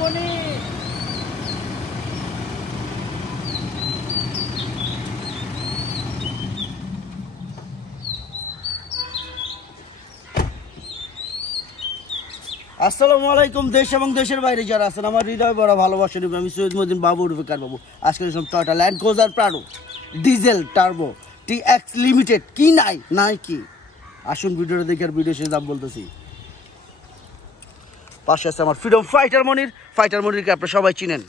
মনি। আসসালামু আলাইকুম। দেশ এবং দেশের বাইরে যারা আছেন আমার হৃদয় বড় ভালোবাসা নিবে, আমি সৈয়দ মদিন বাবু রুফিকার বাবু। আজকে Toyota land cruiser Prado diesel turbo TX limited. কি নাই নাই কি, আসুন ভিডিওটা দেখে আর ভিডিও শেষে দাম বলতেছি। পাশে আছে আমার ফ্রিডম ফাইটার মনির। ফাইটার মনিরকে আপনারা সবাই চিনেন।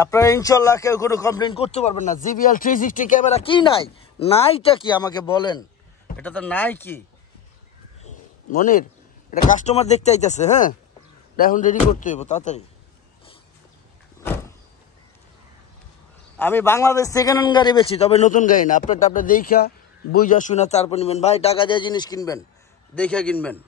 আপনারা ইনশাল্লাহ কেউ কোনো কমপ্লেন করতে পারবেন না। জিবিএল 360 ক্যামেরা কি নাই, নাইটা কি আমাকে বলেন। এটা তো নাই কি মনির, এটা কাস্টমার দেখতে আইতেছে। হ্যাঁ, এটা এখন রেডি করতে হইব তাড়াতাড়ি। আমি বাংলাদেশ সেকেন্ড হ্যান্ড গাড়ি বেচি, তবে নতুন গাড়ি না। আপনারটা আপনার দেখা বুঝা শুনা তারপর নেবেন ভাই। টাকা দিয়ে জিনিস কিনবেন, দেখা কিনবেন।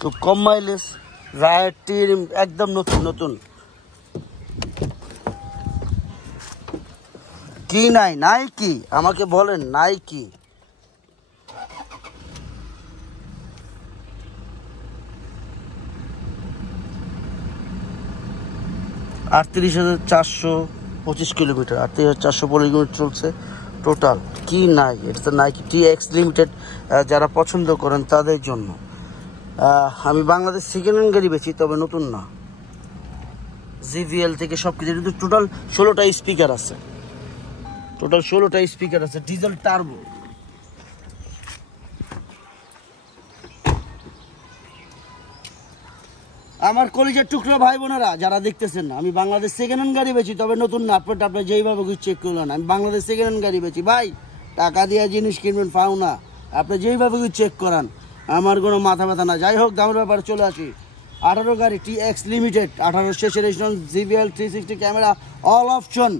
খুব কম মাইলেজ, রাইডটির একদম নতুন নতুন। কি নাই, নাই কি আমাকে বলেন, নাই কি। $38,425 কিলোমিটার, 38,425 কিলোমিটার চলছে টোটাল। কি নাই, এটা তো নাইকি টিএক্স লিমিটেড যারা পছন্দ করেন তাদের জন্য। আমি বাংলাদেশ সেকেন্ড হ্যান্ড গাড়ি বেচি, তবে নতুন না। জিভিএল থেকে সব কিছু, কিন্তু টোটাল 16টা স্পিকার আছে। টোটাল 16টা স্পিকার আছে, ডিজেল টার্বো। আমার কলিজার টুকরো ভাই বোনেরা যারা দেখতেছেন, আমি বাংলাদেশ সেকেন্ড হ্যান্ড গাড়ি বেচি, তবে নতুন না। আপনার যেইভাবে চেক করলেন, আমি বাংলাদেশ সেকেন্ড হ্যান্ড গাড়ি বেচি ভাই। টাকা দিয়ে জিনিস কিনবেন পাও না, আপনি যেইভাবে চেক করান, আমার কোনো মাথা ব্যথা না। যাই হোক, দামের ব্যাপারে চলে আসি। 18 গাড়ি টিএক্স লিমিটেড, 18 শেষের registration, GBL 360 camera, all option.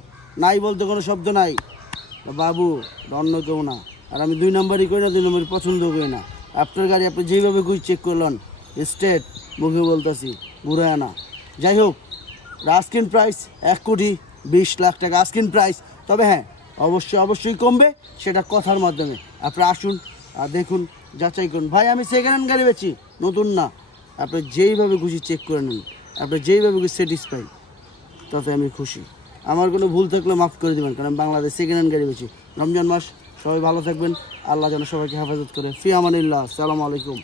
নাই বলতে কোনো শব্দ নাই বাবু, অন্য কেউ না। আর আমি 2 নম্বরই করি না, 2 নম্বরই পছন্দ করি না। আপনার গাড়ি আপনি যেইভাবে চেক করলেন, স্টেট মুখে বলতেছি, ঘুরে আনা। যাই হোক, আস্কিং প্রাইস 1,20,00,000 টাকা আস্কিং প্রাইস। তবে হ্যাঁ, অবশ্যই কমবে, সেটা কথার মাধ্যমে। আপনারা আসুন আর দেখুন, যাচাই করুন। ভাই আমি সেকেন্ড হ্যান্ড গাড়ি বেচি, নতুন না। আপনি যেইভাবে খুশি চেক করে নিন, আপনি যেইভাবে স্যাটিসফাই, তাতে আমি খুশি। আমার কোনো ভুল থাকলে মাফ করে দেবেন, কারণ বাংলাদেশ সেকেন্ড হ্যান্ড গাড়ি বেচি। রমজান মাস, সবাই ভালো থাকবেন। আল্লাহ যেন সবাইকে হেফাজত করে। ফি আমানিল্লাহ। আসসালামু আলাইকুম।